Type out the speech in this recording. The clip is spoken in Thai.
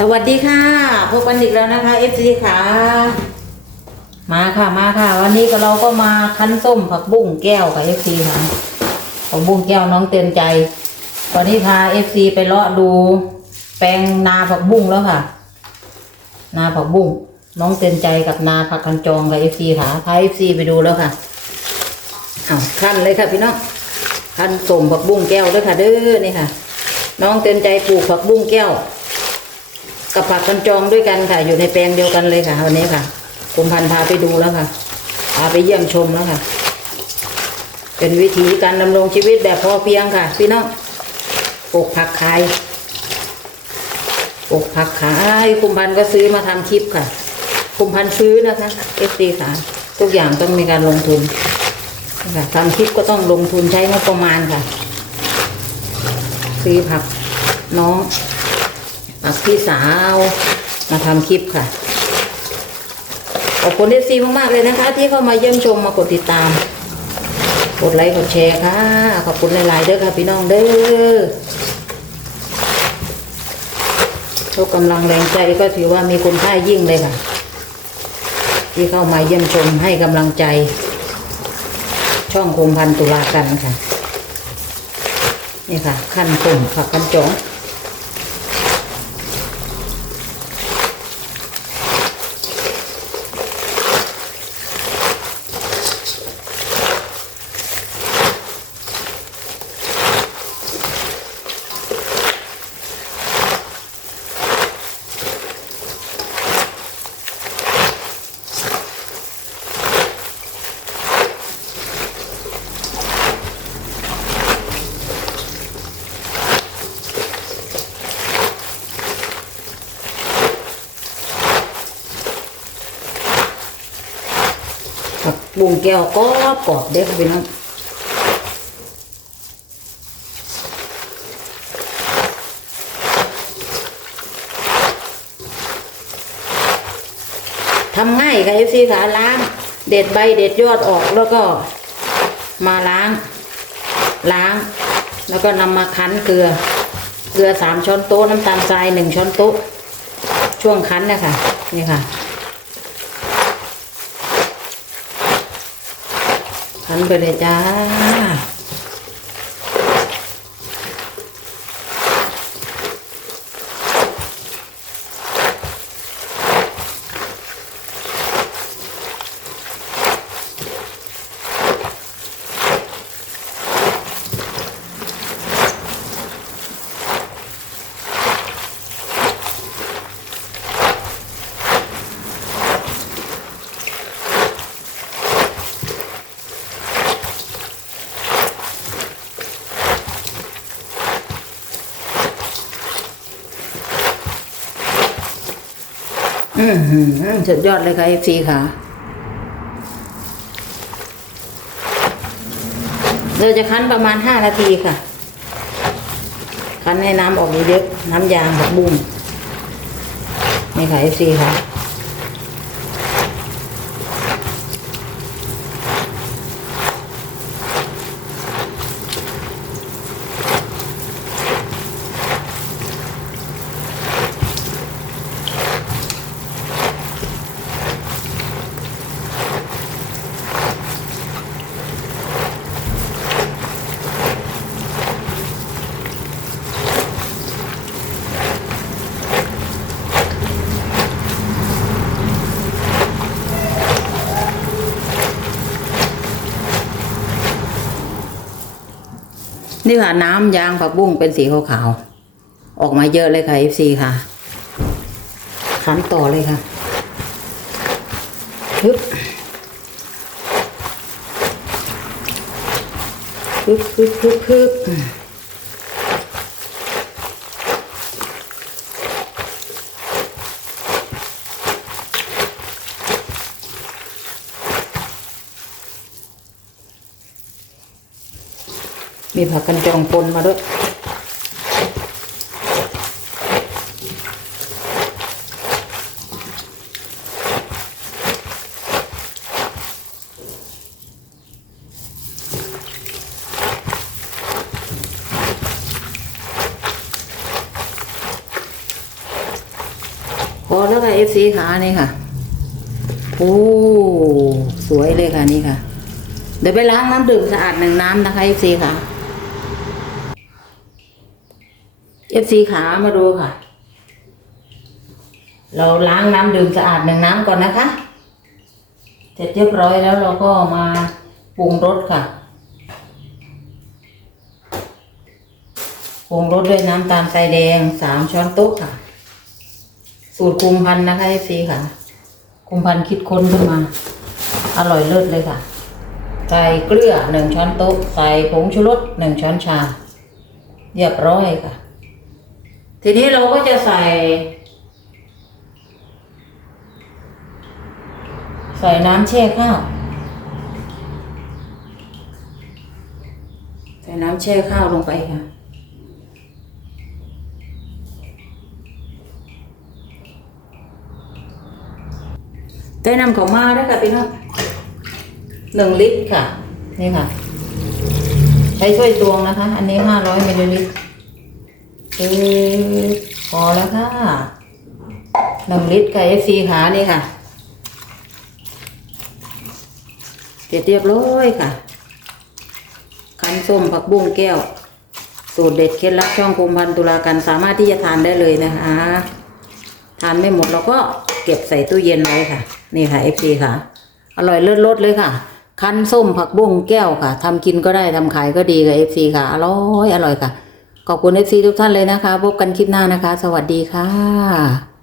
สวัสดีค่ะพบกันอีกแล้วนะคะ FC ค่ะมาค่ะมาค่ะ วันนี้ก็เราก็มาคั้นส้มผักบุ้งแก้วค่ะ FC ค่ะผักบุ้งแก้วน้องเตือนใจ วันนี้พา FC ไปเลาะดู แปลงนาผักบุ้งแล้วค่ะ นาผักบุ้งน้องเตือนใจกับนาผักกันจองกับ FC ค่ะพา FC ไปดูแล้วค่ะเอาขั้นเลยค่ะพี่น้องขั้นส้มผักบุ้งแก้วด้วยค่ะเด้อนี่ค่ะ น้องเตือนใจปลูกผักบุ้งแก้ว กับผักกันจองด้วยกันค่ะ อยู่ในแปลงเดียวกันเลยค่ะ วันนี้ค่ะคุณพันธุ์พาไปดูแล้วค่ะพาไปเยี่ยมชมแล้วค่ะ เป็นวิธีการดำรงชีวิตแบบพอเพียงค่ะ พี่น้องปลูกผักขายปลูกผักขายคุณพันธ์ก็ซื้อมาทำคลิปค่ะคุณพันธ์ซื้อนะคะเอฟซีค่ะทุกอย่างต้องมีการลงทุนค่ะทำคลิปก็ต้องลงทุนใช้งบประมาณค่ะ ซื้อผักน้อง พี่สาวมาทำคลิปค่ะ ขอบคุณเอฟซีมากๆเลยนะคะ ที่เข้ามาเยี่ยมชมมากดติดตาม กดไลค์กดแชร์ค่ะ ขอบคุณหลายๆเด้อค่ะพี่น้องเด้อทุกกำลังแรงใจก็ถือว่ามีคุณค่ายิ่งเลยค่ะ ที่เข้ามาเยี่ยมชมให้กำลังใจ ช่องคมพันตุลากันค่ะ นี่ค่ะ ขั้นตุ่มผักกันจอง บุ้งแก้วก็กรอบเด้อค่ะพี่น้องทำง่ายค่ะเอฟซีขาล้าง เด็ดใบเด็ดยอดออกแล้วก็มาล้าง ล้าง แล้วก็นำมาคั้นเกลือ เกลือสามช้อนโต๊ะน้ำตาลทรายหนึ่งช้อนโต๊ะช่วงคั้นนะคะนี่ค่ะ คันไปเลยจ้า อือหือสุดยอดเลยค่ะเอฟซีค่ะ เราจะคั้นประมาณห้านาทีค่ะ คั้นให้น้ำออกเยอะๆน้ำยางแบบบุ้มนี่ค่ะเอฟซีค่ะ นี่ค่ะน้ำยางผักบุ้งเป็นสีขาวๆออกมาเยอะเลยค่ะ FC ค่ะขันต่อเลยค่ะฮึบฮึบฮึบฮึบฮึบ มีผักกันจองปนมาด้วยพอแล้วค่ะเอฟซีขานี่ค่ะ โอ้สวยเลยค่ะนี่ค่ะ เดี๋ยวไปล้างน้ำดื่มสะอาดหนึ่งน้ำนะคะเอฟซีค่ะเอฟซีขามาดูค่ะ เราล้างน้ำดื่มสะอาดหนึ่งน้ำก่อนนะคะ เสร็จเรียบร้อยแล้วเราก็มาปรุงรสค่ะปรุงรสด้วยน้ำตาลทรายแดงสามช้อนโต๊ะค่ะ สูตรคุมพันนะคะเอฟซีค่ะ คุมพันคิดค้นขึ้นมา อร่อยเลิศเลยค่ะ ใส่เกลือหนึ่งช้อนโต๊ะ ใส่ผงชูรสหนึ่งช้อนชาเรียบร้อยค่ะ ทีนี้เราก็จะใส่ ใส่น้ำแช่ข้าวใส่น้ำแช่ข้าวลงไปค่ะได้นำเขามาด้วยค่ะพี่น้องหนึ่งลิตรค่ะ นี่ค่ะ ใช้ถ้วยตวงนะคะ อันนี้ห้าร้อยมิลลิลิตร เออพอแล้วค่ะหนึ่งลิตรค่ะ FC ขานี่ค่ะเสร็จเรียบร้อยค่ะ คั้นส้มผักบุ้งแก้ว สูตรเด็ดเคล็ดลับช่องคุมพันธุ์ตุลากันสามารถที่จะทานได้เลยนะคะ ทานไม่หมดเราก็เก็บใส่ตู้เย็นไว้ค่ะ นี่ค่ะ FC ค่ะ อร่อยเลิศรสเลยค่ะ คั้นส้มผักบุ้งแก้วค่ะทำกินก็ได้ทำขายก็ดีกับ FC ค่ะ อร่อยอร่อยค่ะ ขอบคุณ FC ทุกท่านเลยนะคะ พบกันคลิปหน้านะคะ สวัสดีค่ะ